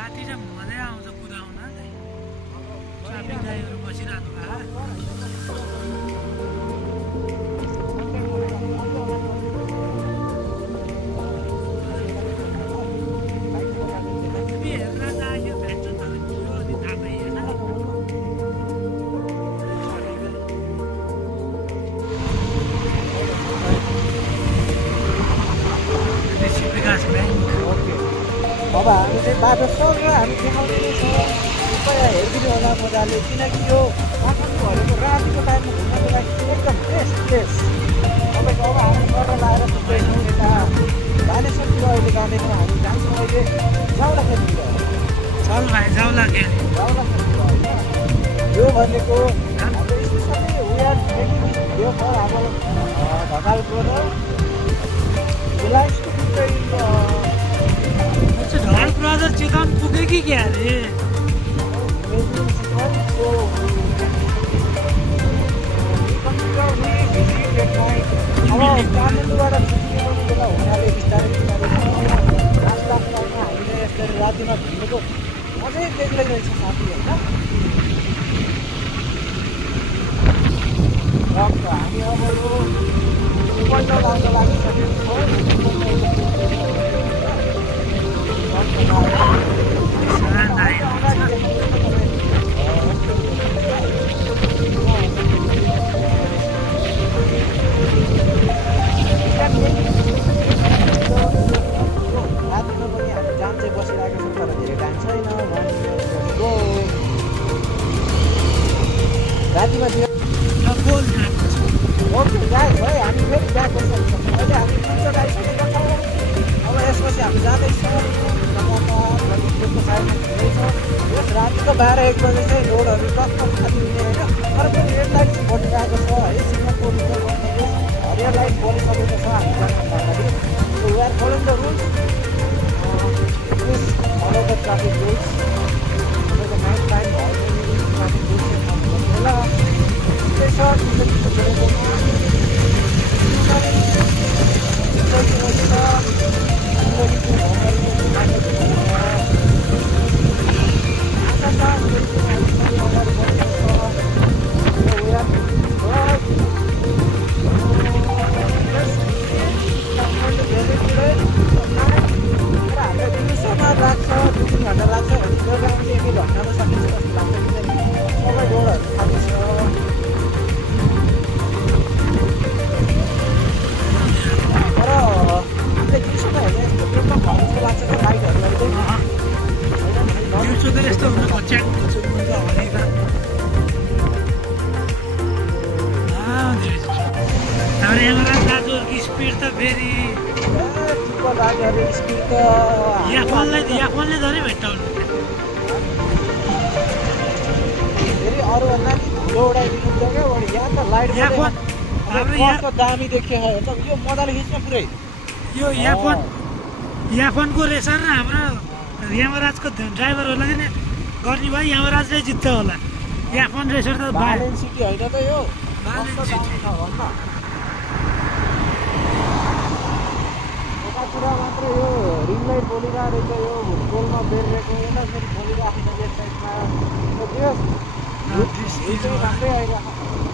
राति चाहिँ मजै आउँछ कुदाउन ट्राफिक ड्राइभर बसिरहनु अब हामी चाहिँ बाटो सर हामी देखाउँदैछौँ कृपया हेरिदिनु होला मजाले किनकि यो काठमाडौँहरूको रातिको टाइममा घुम्नको लागि एकदम बेस्ट प्लेस तपाईँको अब हामी बाटो लाएर पुग्दैछौँ यता बालेश्वरतिर अहिले जाँदैनौँ हामी जान्छौँ अहिले जाउँलाखेरितिर जाउँदाखेरि होइन यो भनेको हाम्रो specially we are making this video for हाम्रो ढकाल ब्रदर रिलायन्सको ढकाल ब्रदर चिकन पुग्यो कि क्या अरे अब काठमाडौँबाट छुट्टिने बेला हुनाले बिस्तारै हामीले यसरी रातिमा घुमेको अझै बेग्लै रहेछ साथी होइन हामी अब यो उपल्ट लाउन लागिसकेको छौँ रातिमा पनि हामी जाम चाहिँ बसिरहेको छौँ तर धेरै टाइम छैन रातिमा ओके गाइस है हामी फेरि ब्याक गरिसकेको अहिले हामी पुग्छ आइसकेका छौँ अब यसपछि हामी जाँदैछौँ यस रातिको 12-1 बजे चाहिँ रोडहरू टक्क खाली हुने होइन तर पनि रेड लाइट बनिरहेको छ है सिङ्गापुरको रेड लाइट बनिसकेको छ हामी जाँदाखेरि we are following the rules please follow the traffic rules तपाईँको नाइट टाइम भयो भने ट्राफिक रुल्स होला दामी देख्यो यो मजाले खिच्न पुरै यो याफनको रेसर र हाम्रो यमराजको ड्राइभरहरूलाई नै गर्ने भयो यमराजले जित्छ होला याफन रेसर त बालेन सिटी होइन त यो एकातिर मात्र यो रिङ लाइट बोलिरहेको रहेछ यो गोलमा बेरिरहेको यता फेरि बोलिरहेको छ लेफ्ट साइडमा राम्रै आइरहेको